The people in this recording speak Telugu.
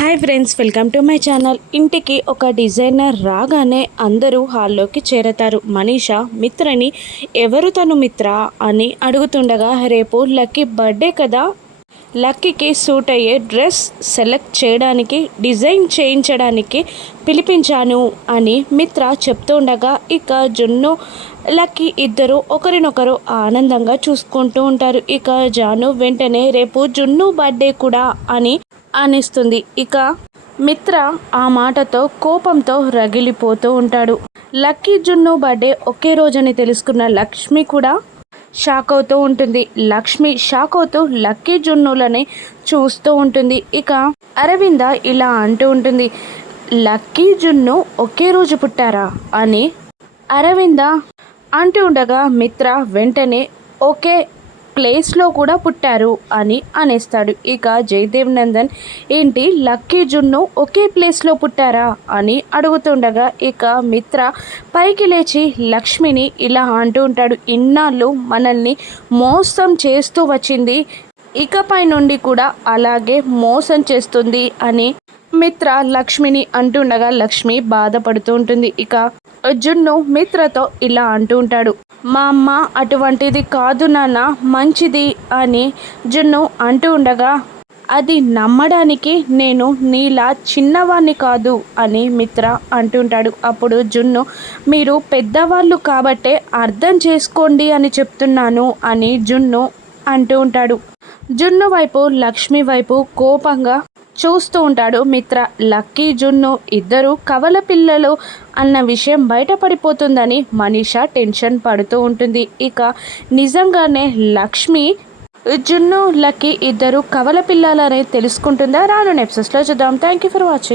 Hi friends, welcome to my channel. ఇంటికి ఒక డిజైనర్ రాగానే అందరూ హాల్లోకి చేరతారు. మనీషా మిత్రని ఎవరు తను మిత్ర అని అడుగుతుండగా, రేపు లక్కీ బర్త్డే కదా, లక్కీకి సూట్ అయ్యే డ్రెస్ సెలెక్ట్ చేయడానికి డిజైన్ చేయించడానికి పిలిపించాను అని మిత్ర చెప్తుండగా, ఇక జున్ను లక్కీ ఇద్దరు ఒకరినొకరు ఆనందంగా చూసుకుంటూ ఉంటారు. ఇక జాను వెంటనే రేపు జున్ను బర్త్డే కూడా అని అనిస్తుంది. ఇక మిత్ర ఆ మాటతో కోపంతో రగిలిపోతూ ఉంటాడు. లక్కీ జున్ను బర్త్డే ఒకే రోజని తెలుసుకున్న లక్ష్మి కూడా షాక్ అవుతూ ఉంటుంది. లక్ష్మి షాక్ అవుతూ లక్కీ జున్నులని చూస్తూ ఉంటుంది. ఇక అరవింద ఇలా అంటూ ఉంటుంది, లక్కీ జున్ను ఒకే రోజు పుట్టారా అని అరవింద అంటూ ఉండగా, మిత్ర వెంటనే ఒకే ప్లేస్లో కూడా పుట్టారు అని అనేస్తాడు. ఇక జయదేవ్ నందన్, ఏంటి లక్కీ జున్ను ఒకే ప్లేస్లో పుట్టారా అని అడుగుతుండగా, ఇక మిత్ర పైకి లేచి లక్ష్మిని ఇలా అంటూ ఉంటాడు, ఇన్నాళ్ళు మనల్ని మోసం చేస్తూ వచ్చింది, ఇకపై నుండి కూడా అలాగే మోసం చేస్తుంది అని మిత్ర లక్ష్మిని అంటుండగా లక్ష్మి బాధపడుతూ ఉంటుంది. ఇక జున్ను మిత్రతో ఇలా అంటూ ఉంటాడు, మా అమ్మ అటువంటిది కాదు నాన్న, మంచిది అని జున్ను అంటూ ఉండగా, అది నమ్మడానికి నేను నీలా చిన్నవాణ్ణి కాదు అని మిత్ర అంటుంటాడు. అప్పుడు జున్ను, మీరు పెద్దవాళ్ళు కాబట్టే అర్థం చేసుకోండి అని చెప్తున్నాను అని జున్ను అంటూ ఉంటాడు. జున్ను వైపు లక్ష్మి వైపు కోపంగా చూస్తూ ఉంటాడు మిత్ర. లక్కీ జున్ను ఇద్దరు కవల పిల్లలు అన్న విషయం బయటపడిపోతుందని మనీషా టెన్షన్ పడుతూ ఉంటుంది. ఇక నిజంగానే లక్ష్మి జున్ను లక్కీ ఇద్దరు కవల పిల్లలనే తెలుసుకుంటుందా? రాను ఎపిసోడ్స్లో చూద్దాం. Thank you for watching.